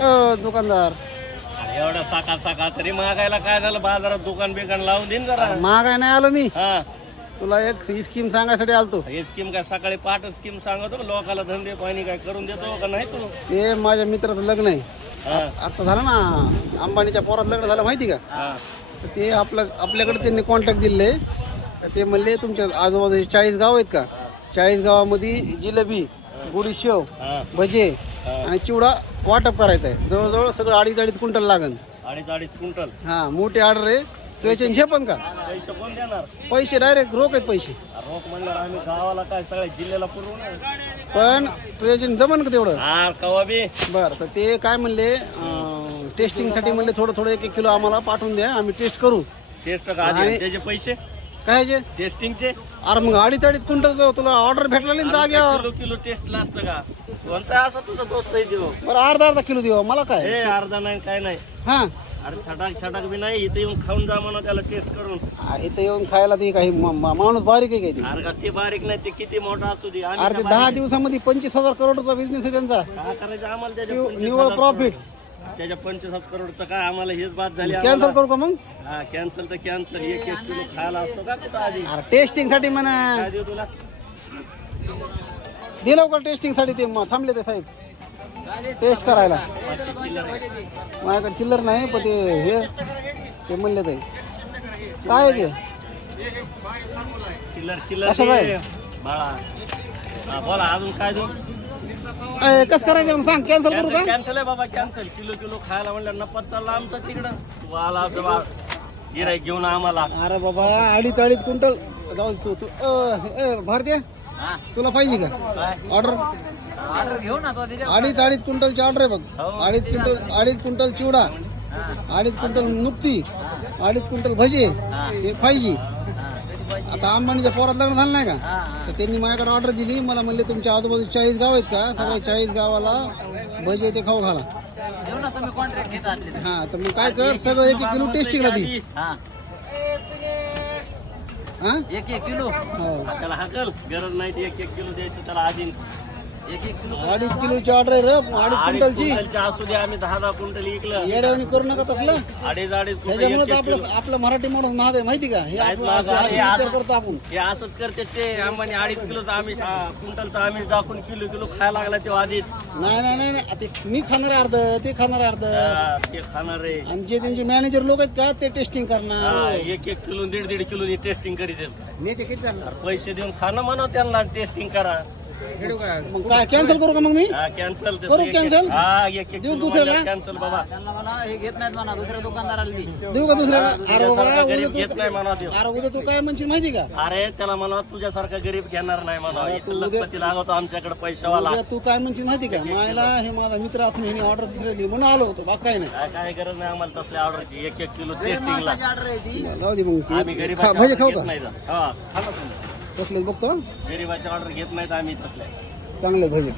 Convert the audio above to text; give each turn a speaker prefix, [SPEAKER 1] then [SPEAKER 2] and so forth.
[SPEAKER 1] अ, दुकानदार.
[SPEAKER 2] अरे एवढं सकाळ सकाळ तरी मागायला काय झालं? बाजारात दुकान बिकान लावून देईन जरा.
[SPEAKER 1] महागाय नाही आलो मी.
[SPEAKER 2] हा.
[SPEAKER 1] तुला एक ही स्कीम सांगायसाठी आलतो.
[SPEAKER 2] हे स्कीम काय सकाळी पाठ स्कीम सांगतो? लोकाला धंदे पाणी काय करून देतो का नाही तू?
[SPEAKER 1] ते माझ्या मित्राचं लग्न आहे.
[SPEAKER 2] हा.
[SPEAKER 1] आता झालं ना अंबानीच्या पोरात लग्न झालं माहिती का?
[SPEAKER 2] हा.
[SPEAKER 1] तर ते आपलं आपल्याकडे त्यांनी कॉन्टॅक्ट दिले ते म्हणले तुमच्या आजूबाजूचे चाळीस गाव आहेत का? चाळीस गावामध्ये जिलेबी गुडी शेव
[SPEAKER 2] हा.
[SPEAKER 1] भजे आणि चिवडा वाटप करायचं आहे. जवळजवळ सगळं अडीच अडीच क्विंटल लागन
[SPEAKER 2] अडीच अडीच क्विंटल.
[SPEAKER 1] हा मोठी ऑर्डर आहे. तुझ्या झेपन का?
[SPEAKER 2] पैसे कोण देणार?
[SPEAKER 1] पैसे डायरेक्ट रोख आहेत पैसे.
[SPEAKER 2] रोख म्हणल्यावर आम्ही गावाला काय सगळ्या जिल्ह्याला पुरवू
[SPEAKER 1] पण तुझ्या जमन का तेवढं?
[SPEAKER 2] हा कवा बी.
[SPEAKER 1] बर तर ते काय म्हणले टेस्टिंगसाठी म्हणले थोडं थोडं एक एक किलो आम्हाला पाठवून द्या आम्ही टेस्ट करू.
[SPEAKER 2] टेस्ट
[SPEAKER 1] आणि-
[SPEAKER 2] त्याचे पैसे?
[SPEAKER 1] काय जे?
[SPEAKER 2] टेस्टिंगचे
[SPEAKER 1] अरे मग अडीच अडीच क्विंटल तुला ऑर्डर भेटला नाही जाग्यावर
[SPEAKER 2] किलो किलो टेस्ट असतं का? कोणता असा तुझा दोस्त आहे देऊ
[SPEAKER 1] बरं अर्धा अर्धा किलो देऊ मला काय?
[SPEAKER 2] हे अर्धा नाही काय नाही.
[SPEAKER 1] हा.
[SPEAKER 2] अरे छटाक छटाक बी नाही इथे येऊन खाऊन जा म्हणा त्याला टेस्ट करून.
[SPEAKER 1] आ, इथं येऊन खायला ते काही मा- मा- माणूस बारीक आहे ते?
[SPEAKER 2] अरे का ते बारीक नाही ते किती मोठा असू दे. आम्ही
[SPEAKER 1] अरे ते दहा दिवसामध्ये पंचवीस हजार करोडचा बिझनेस आहे त्यांचा.
[SPEAKER 2] काय करायचं आम्हाला त्याच्या
[SPEAKER 1] निव्वळ-
[SPEAKER 2] हजार
[SPEAKER 1] प्रॉफिट
[SPEAKER 2] करोड- त्याच्या पंचवीस हजार करोडचं काय आम्हाला हेच बात झाली
[SPEAKER 1] कॅन्सल. करू का मग?
[SPEAKER 2] हा कॅन्सल तर कॅन्सल एक एक किलो खायला असतो का कुठं आधी?
[SPEAKER 1] अरे टेस्टिंगसाठी म्हणा.
[SPEAKER 2] काय देऊ तुला?
[SPEAKER 1] दे लवकर टेस्टिंगसाठी ते म- थांबले ते साहेब. टेस्ट करायला.
[SPEAKER 2] पाचशे चिल्लर आहे.
[SPEAKER 1] माझ्याकडे चिल्लर नाही पण ते हे ते म्हणले ते. काय आहे ते?
[SPEAKER 2] चिल्लर चिल्लर? दे. बाळा. हा बोला अजून काय देऊ?
[SPEAKER 1] अय, कसं करायचं मग? सांग कॅन्सल करू का?
[SPEAKER 2] कॅन्सल आहे बाबा कॅन्सल किलो किलो खायला म्हणलं नफा चालला आमचा तिकडं. बा गिराईक घेऊन आम्हाला.
[SPEAKER 1] अरे बाबा अडीच अडीच क्विंटल. जाऊ तू तू अ, भारतीय तुला पाहिजे का? ऑर्डर
[SPEAKER 3] ऑर्डर घेऊ ना तो
[SPEAKER 1] अडीच अडीच क्विंटलची ऑर्डर आहे बघ. अडीच क्विंटल अडीच क्विंटल चिवडा. अडीच क्विंटल नुकती. अडीच क्विंटल भजे. हे. पाहिजे. आता अंबानीच्या पोरात लग्न झालं नाही का? तर त्यांनी माझ्याकडे ऑर्डर दिली. मला म्हणले तुमच्या आजूबाजू चाळीस गाव आहेत का? सगळ्या चाळीस गावाला भजे ते खाऊ घाला. हा तर मग काय कर सगळं एक एक किलो टेस्टिंगला दी.
[SPEAKER 3] हा.
[SPEAKER 1] हा?
[SPEAKER 3] एक एक किलो.
[SPEAKER 1] हो.
[SPEAKER 2] त्याला हाकल. गरज नाही एक एक किलो द्यायचं त्याला आधी
[SPEAKER 1] अडीच किलोची ऑर्डर आहे रे अडीच क्विंटलची.
[SPEAKER 2] असू दे आम्ही दहा दहा क्विंटल विकलं.
[SPEAKER 1] येड्यावणी करू नका तसलं.
[SPEAKER 2] अडीच अडीच क्विंटल
[SPEAKER 1] त्याच्यामुळे तर आपलं. आपलं मराठी माणूस महाग आहे माहिती का? हे असं-
[SPEAKER 2] हे
[SPEAKER 1] विचार करतो आपण.
[SPEAKER 2] हे असंच करते ते आम्हाला अडीच किलोचा आम्ही क्विंटलचा आम्ही दाखवून किलो किलो खायला लागला तेव्हा आधीच.
[SPEAKER 1] नाही नाही नाही नाही. आता मी खाणार अर्ध ते खाणार अर्ध.
[SPEAKER 2] हा, ते खाणार आहे.
[SPEAKER 1] आणि जे त्यांचे मॅनेजर लोक आहेत का ते टेस्टिंग करणार.
[SPEAKER 2] हा, एक एक किलो दीड दीड किलो टेस्टिंग करीत आहेत.
[SPEAKER 1] मी ते किती
[SPEAKER 2] पैसे देऊन खाणं म्हणा त्यांना टेस्टिंग करा.
[SPEAKER 1] काय कॅन्सल करू का मग मी?
[SPEAKER 2] हा कॅन्सल
[SPEAKER 1] करू?
[SPEAKER 2] हा एक
[SPEAKER 1] देऊ दुसऱ्याला?
[SPEAKER 2] कॅन्सल बाबा.
[SPEAKER 3] हे घेत नाहीत म्हणा दुसऱ्या दुकानदाराला
[SPEAKER 1] देऊ का दुसऱ्याला? अरे बाबा
[SPEAKER 2] तुझ्यासारखा
[SPEAKER 1] उद्या
[SPEAKER 2] गरीब घेत
[SPEAKER 1] तू
[SPEAKER 2] नाही म्हणा देऊ.
[SPEAKER 1] अरे उद्या तू काय म्हणशील माहिती का?
[SPEAKER 2] अरे त्याला म्हणा तुझ्यासारखा गरीब घेणार नाही म्हणा. एक
[SPEAKER 1] तू उद्या-
[SPEAKER 2] लखपती लागतो आमच्याकडे पैशावाला.
[SPEAKER 1] उद्या तू काय म्हणशील माहिती का? मायला हे माझा मित्र असून ह्याने ऑर्डर दुसऱ्या दिली म्हणून आलो होतो बाग काय नाही.
[SPEAKER 2] काय काय गरज नाही आम्हाला तसल्या ऑर्डरची एक एक किलो टेस्टिंगला
[SPEAKER 3] ऑर्डर आहे ती.
[SPEAKER 1] जाऊ दे मग.
[SPEAKER 2] आम्ही.
[SPEAKER 1] खा-
[SPEAKER 2] गरीबाची
[SPEAKER 1] भजे खाऊ का?
[SPEAKER 2] नाही जा. हा खा ना तुम्ही.
[SPEAKER 1] तसलेच बघतो.
[SPEAKER 2] गरीबाची ऑर्डर घेत नाहीत आम्ही तसल्या
[SPEAKER 1] चांगले भजे.